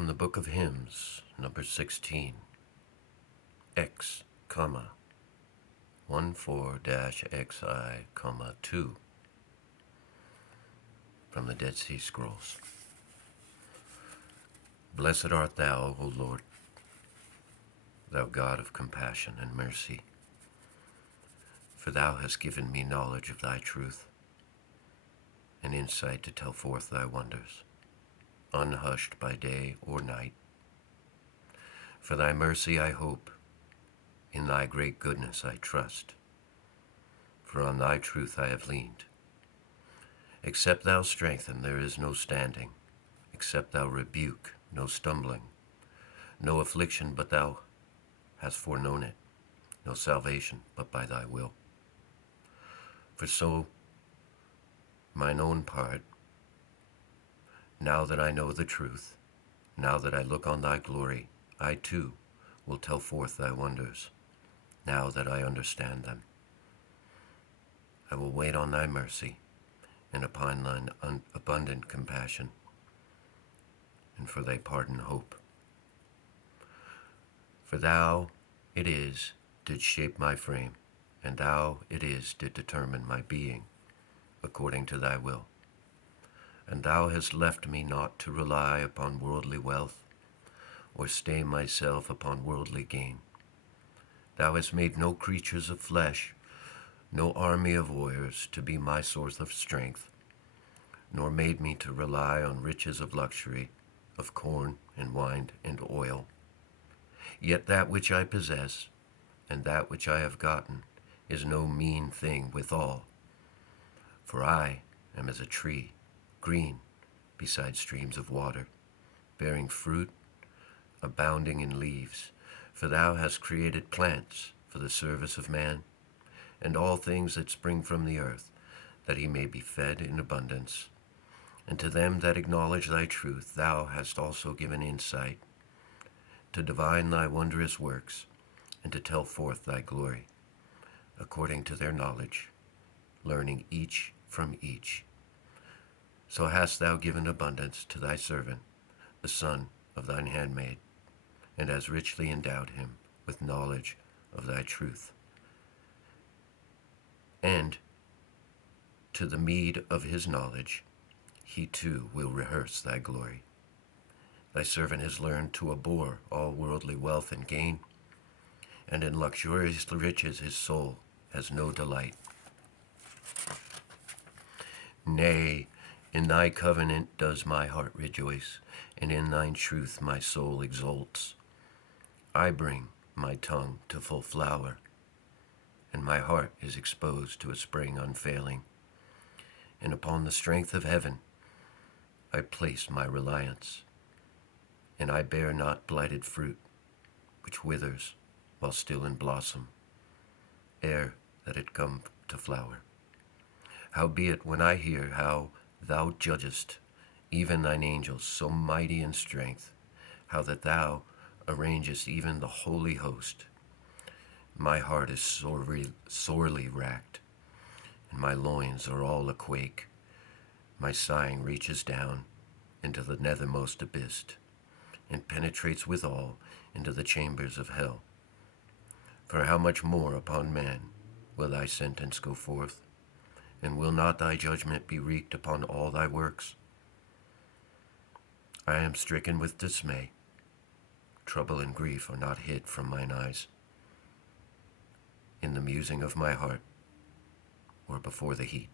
From the Book of Hymns, number 16, X, 14-XI, 2, from the Dead Sea Scrolls. Blessed art thou, O Lord, thou God of compassion and mercy, for thou hast given me knowledge of thy truth, and insight to tell forth thy wonders, unhushed by day or night. For thy mercy I hope, in thy great goodness I trust, for on thy truth I have leaned. Except thou strengthen, there is no standing. Except thou rebuke, no stumbling. No affliction but thou hast foreknown it, no salvation but by thy will. For so, mine own part, now that I know the truth, now that I look on thy glory, I too will tell forth thy wonders, now that I understand them. I will wait on thy mercy and upon thine abundant compassion, and for thy pardon hope. For thou it is did shape my frame, and thou it is did determine my being, according to thy will. And thou hast left me not to rely upon worldly wealth, or stay myself upon worldly gain. Thou hast made no creatures of flesh, no army of warriors to be my source of strength, nor made me to rely on riches of luxury, of corn and wine and oil. Yet that which I possess, and that which I have gotten, is no mean thing withal. For I am as a tree, green beside streams of water, bearing fruit, abounding in leaves. For thou hast created plants for the service of man, and all things that spring from the earth, that he may be fed in abundance. And to them that acknowledge thy truth thou hast also given insight, to divine thy wondrous works, and to tell forth thy glory, according to their knowledge, learning each from each. So hast thou given abundance to thy servant, the son of thine handmaid, and hast richly endowed him with knowledge of thy truth. And to the meed of his knowledge he too will rehearse thy glory. Thy servant has learned to abhor all worldly wealth and gain, and in luxurious riches his soul has no delight. Nay, in thy covenant does my heart rejoice, and in thine truth my soul exults. I bring my tongue to full flower, and my heart is exposed to a spring unfailing. And upon the strength of heaven I place my reliance, and I bear not blighted fruit, which withers while still in blossom, ere that it come to flower. Howbeit, when I hear how thou judgest even thine angels so mighty in strength, how that thou arrangest even the holy host, my heart is sorely racked, and my loins are all a-quake. My sighing reaches down into the nethermost abyss, and penetrates withal into the chambers of hell. For how much more upon man will thy sentence go forth, and will not thy judgment be wreaked upon all thy works? I am stricken with dismay. Trouble and grief are not hid from mine eyes. In the musing of my heart, or before the heat.